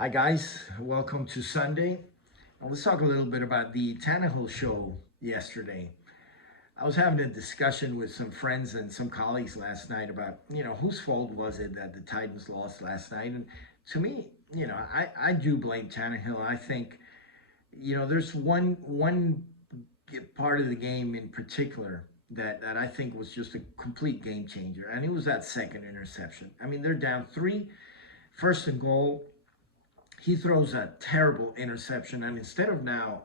Hi guys, welcome to Sunday. Now let's talk a little bit about the Tannehill show yesterday. I was having a discussion with some friends and some colleagues last night about, whose fault was it that the Titans lost last night? And to me, I do blame Tannehill. I think, there's one part of the game in particular that I think was just a complete game changer, and it was that second interception. I mean, they're down three, first and goal. He throws a terrible interception, and instead of now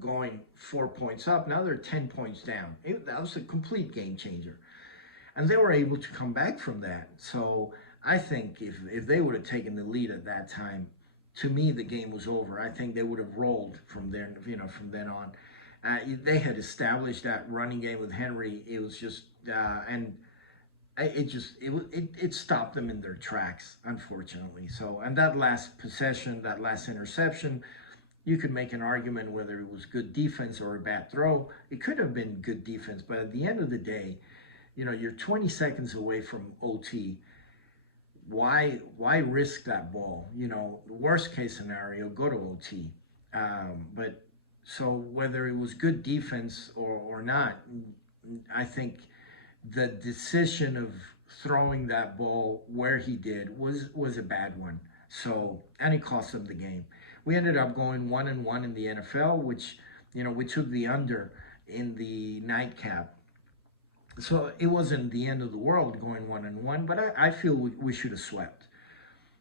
going 4 points up, now they're 10 points down. That was a complete game changer, and they were able to come back from that. So I think if they would have taken the lead at that time, to me the game was over. I think they would have rolled from there, from then on. They had established that running game with Henry. It was just and it stopped them in their tracks, unfortunately. So, and that last possession, that last interception, you could make an argument whether it was good defense or a bad throw. It could have been good defense, but at the end of the day, you're 20 seconds away from OT. Why risk that ball? The worst case scenario, go to OT. But so whether it was good defense or not, I think the decision of throwing that ball where he did was a bad one. So, and it cost him the game. We ended up going 1-1 in the NFL, which we took the under in the nightcap. So it wasn't the end of the world going 1-1, but I feel we should have swept.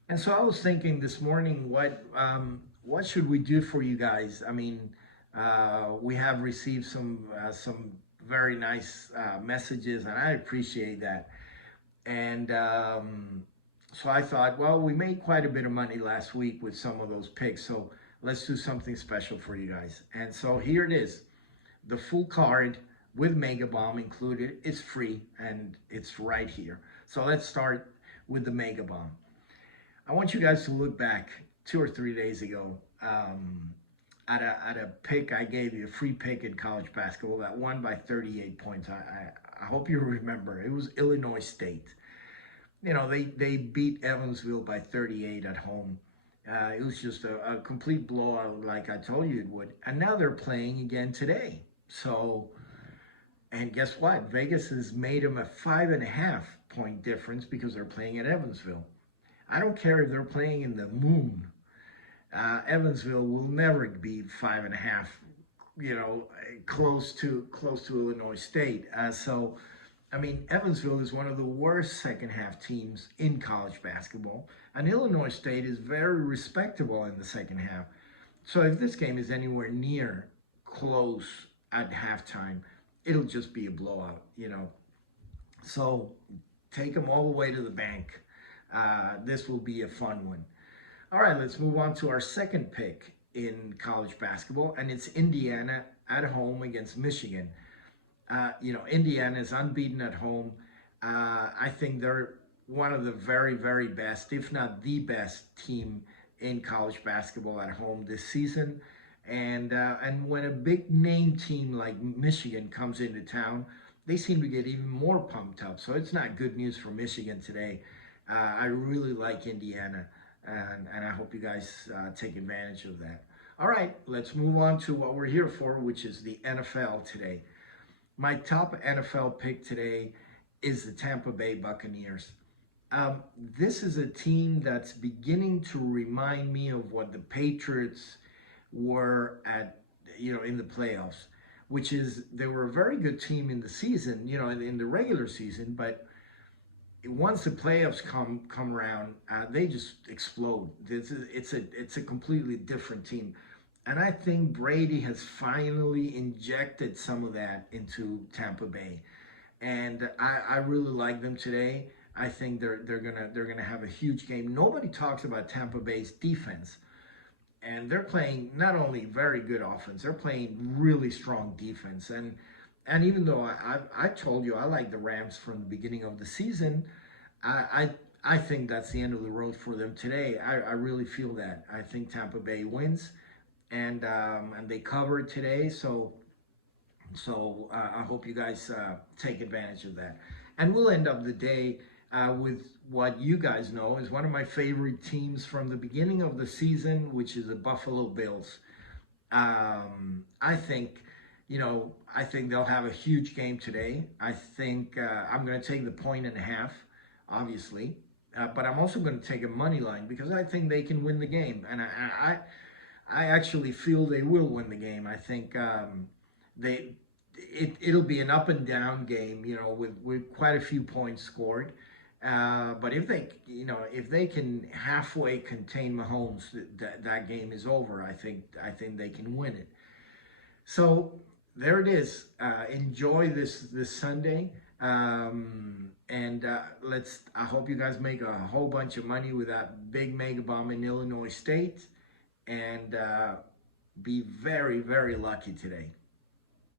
And so I was thinking this morning, what should we do for you guys? I mean, we have received some very nice messages, and I appreciate that. And so I thought, well, we made quite a bit of money last week with some of those picks, so let's do something special for you guys. And so here it is, the full card with MegaBomb included. It's free, and it's right here. So let's start with the MegaBomb. I want you guys to look back 2 or 3 days ago. At a pick I gave you, a free pick in college basketball that won by 38 points. I hope you remember. It was Illinois State. They beat Evansville by 38 at home. It was just a complete blowout, like I told you it would. And now they're playing again today. So, and guess what? Vegas has made them a 5.5 point difference because they're playing at Evansville. I don't care if they're playing in the moon. Evansville will never be 5.5, close to Illinois State. So, I mean, Evansville is one of the worst second half teams in college basketball, and Illinois State is very respectable in the second half. So if this game is anywhere near close at halftime, it'll just be a blowout. So take them all the way to the bank. This will be a fun one. All right, let's move on to our second pick in college basketball, and it's Indiana at home against Michigan. Indiana is unbeaten at home. I think they're one of the very, very best, if not the best team in college basketball at home this season. And when a big name team like Michigan comes into town, they seem to get even more pumped up. So it's not good news for Michigan today. I really like Indiana. And I hope you guys take advantage of that. All right, let's move on to what we're here for, which is the NFL today. My top NFL pick today is the Tampa Bay Buccaneers. This is a team that's beginning to remind me of what the Patriots were in the playoffs, which is they were a very good team in the season, in the regular season, but once the playoffs come around, they just explode. It's a completely different team, and I think Brady has finally injected some of that into Tampa Bay, and I really like them today. I think they're gonna have a huge game. Nobody talks about Tampa Bay's defense, and they're playing not only very good offense, they're playing really strong defense. And even though I told you I like the Rams from the beginning of the season, I think that's the end of the road for them today. I really feel that. I think Tampa Bay wins, and they covered today. So I hope you guys take advantage of that. And we'll end up the day with what you guys know is one of my favorite teams from the beginning of the season, which is the Buffalo Bills. I think, I think they'll have a huge game today. I think I'm going to take the 1.5, obviously, but I'm also going to take a money line because I think they can win the game, and I actually feel they will win the game. I think they it'll be an up and down game, with quite a few points scored. But if they can halfway contain Mahomes, that game is over. I think they can win it. So there it is. Enjoy this Sunday, and let's. I hope you guys make a whole bunch of money with that big mega bomb in Illinois State, and be very, very lucky today.